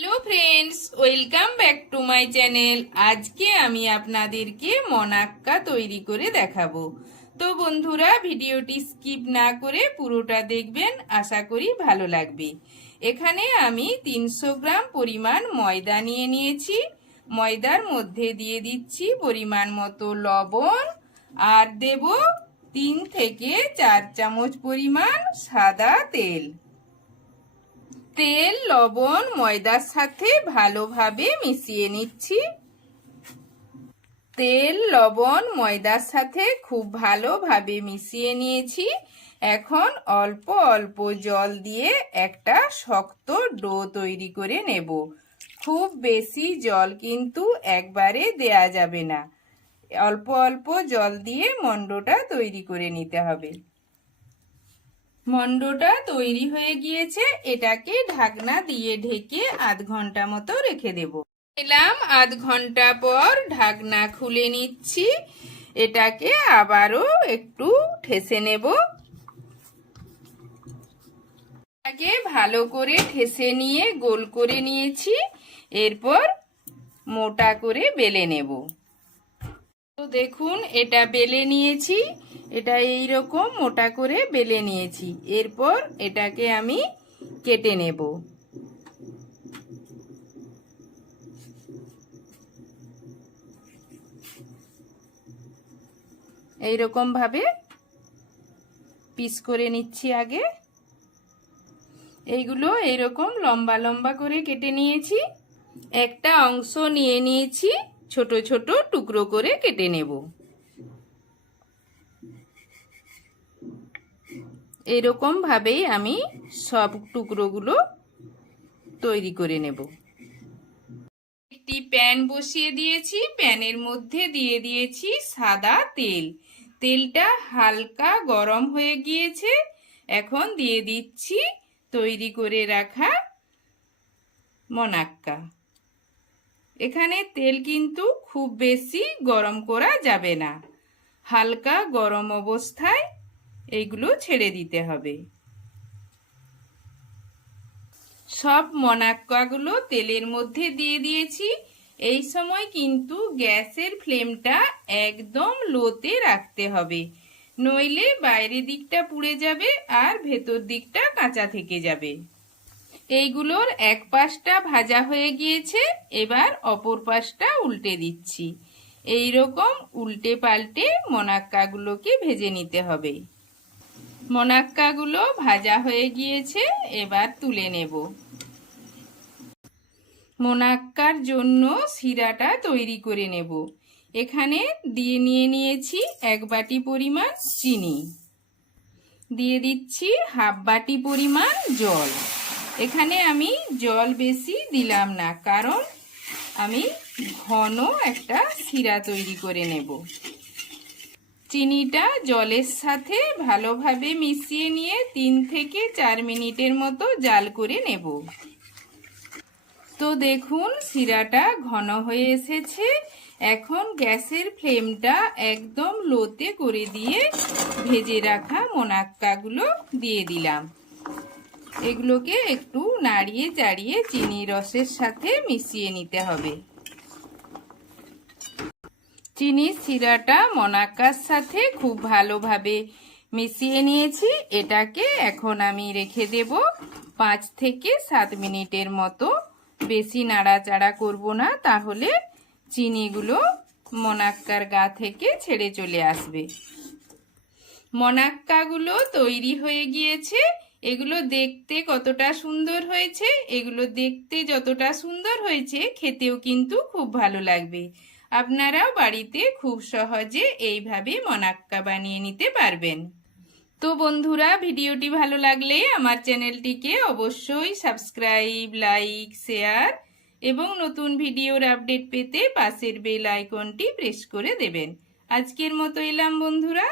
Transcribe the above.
Hello friends, welcome back to my channel. আজকে আমি আপনাদেরকে মনাক্কা তৈরি করে দেখাবো। তো বন্ধুরা, ভিডিওটি স্কিপ না করে পুরোটা দেখবেন, আশা করি ভালো লাগবে। এখানে আমি 300 গ্রাম পরিমাণ ময়দা নিয়ে নিয়েছি। ময়দার মধ্যে দিয়ে দিচ্ছি পরিমাণ মতো লবণ, আর দেব 3 থেকে 4 চামচ পরিমাণ সাদা তেল। তেল, লবণ ময়দার সাথে ভালোভাবে মিশিয়ে নিচ্ছি। তেল, লবণ ময়দার সাথে খুব ভালোভাবে মিশিয়ে নিয়েছি। এখন অল্প অল্প জল দিয়ে একটা শক্ত ডো তৈরি করে নেব। খুব বেশি জল কিন্তু একবারে দেয়া যাবে না, অল্প অল্প জল দিয়ে মণ্ডটা তৈরি করে নিতে হবে। মণ্ডটা তৈরি হয়ে গিয়েছে, এটাকে ঢাকনা দিয়ে ঢেকে আধ ঘন্টা মতো রেখে দেব। এলাম আধ ঘন্টা পর, ঢাকনা খুলে নিচ্ছি। এটাকে আবারও একটু ঠেসে নেব। এটাকে ভালো করে ঠেসে নিয়ে গোল করে নিয়েছি। এরপর মোটা করে বেলে নেব। তো দেখুন, এটা বেলে নিয়েছি। এটা এই রকম মোটা করে বেলে নিয়েছি। এরপর এটাকে আমি কেটে নেব। এই রকম ভাবে পিস করে নিচ্ছি আগে। এইগুলো এইরকম লম্বা লম্বা করে কেটে নিয়েছি। একটা অংশ নিয়ে নিয়েছি, ছোট ছোট টুকরো করে কেটে নেব। এরকম ভাবেই আমি সব টুকরোগুলো তৈরি করে নেব। একটি প্যান বসিয়ে দিয়েছি, প্যানের মধ্যে দিয়ে দিয়েছি সাদা তেল। তেলটা হালকা গরম হয়ে গিয়েছে। এখন দিয়ে দিচ্ছি তৈরি করে রাখা মনাক্কা। এখানে তেল কিন্তু খুব বেশি গরম করা যাবে না, হালকা গরম অবস্থায় এইগুলো ছেড়ে দিতে হবে। সব মনাক্কাগুলো তেলের মধ্যে দিয়ে দিয়েছি। এই সময় কিন্তু গ্যাসের ফ্লেমটা একদম লোতে রাখতে হবে, নইলে বাইরের দিকটা পুড়ে যাবে আর ভেতর দিকটা কাঁচা থেকে যাবে। এইগুলোর এক পাশটা ভাজা হয়ে গিয়েছে, এবার অপর পাশটা উল্টে দিচ্ছি। এই রকম উল্টে পাল্টে মনাক্কাগুলোকে ভেজে নিতে হবে। মনাক্কাগুলো ভাজা হয়ে গিয়েছে, এবার তুলে নেব। মনাক্কার জন্য শিরাটা তৈরি করে নেব। এখানে নিয়ে নিয়েছি 1 বাটি পরিমাণ চিনি, দিয়ে দিচ্ছি হাফ বাটি পরিমাণ জল। এখানে আমি জল বেশি দিলাম না, কারণ আমি ঘন একটা শিরা তৈরি করে নেব। চিনিটা জলের সাথে ভালোভাবে মিশিয়ে নিয়ে 3 থেকে 4 মিনিটের মতো জাল করে নেব। তো দেখুন, শিরাটা ঘন হয়ে এসেছে। এখন গ্যাসের ফ্লেমটা একদম লোতে করে দিয়ে ভেজে রাখা মনাক্কাগুলো দিয়ে দিলাম। এগুলোকে একটু নাড়িয়ে চাড়িয়ে চিনি রসের সাথে মিশিয়ে নিতে হবে। চিনির শিরাটা মনাক্কার সাথে খুব ভালোভাবে মিশিয়ে নিয়েছি। এটাকে এখন আমি রেখে দেব 5 থেকে 7 মিনিটের মতো। বেশি নাড়াচাড়া করব না, তাহলে চিনিগুলো মনাক্কার গা থেকে ছেড়ে চলে আসবে। মনাক্কাগুলো তৈরি হয়ে গিয়েছে। এগুলো দেখতে কতটা সুন্দর হয়েছে! এগুলো দেখতে যতটা সুন্দর হয়েছে, খেতেও কিন্তু খুব ভালো লাগবে। আপনারাও বাড়িতে খুব সহজে এইভাবে মনাক্কা বানিয়ে নিতে পারবেন। তো বন্ধুরা, ভিডিওটি ভালো লাগলে আমার চ্যানেলটিকে অবশ্যই সাবস্ক্রাইব, লাইক, শেয়ার এবং নতুন ভিডিওর আপডেট পেতে পাশের বেল আইকনটি প্রেস করে দেবেন। আজকের মতো এলাম বন্ধুরা।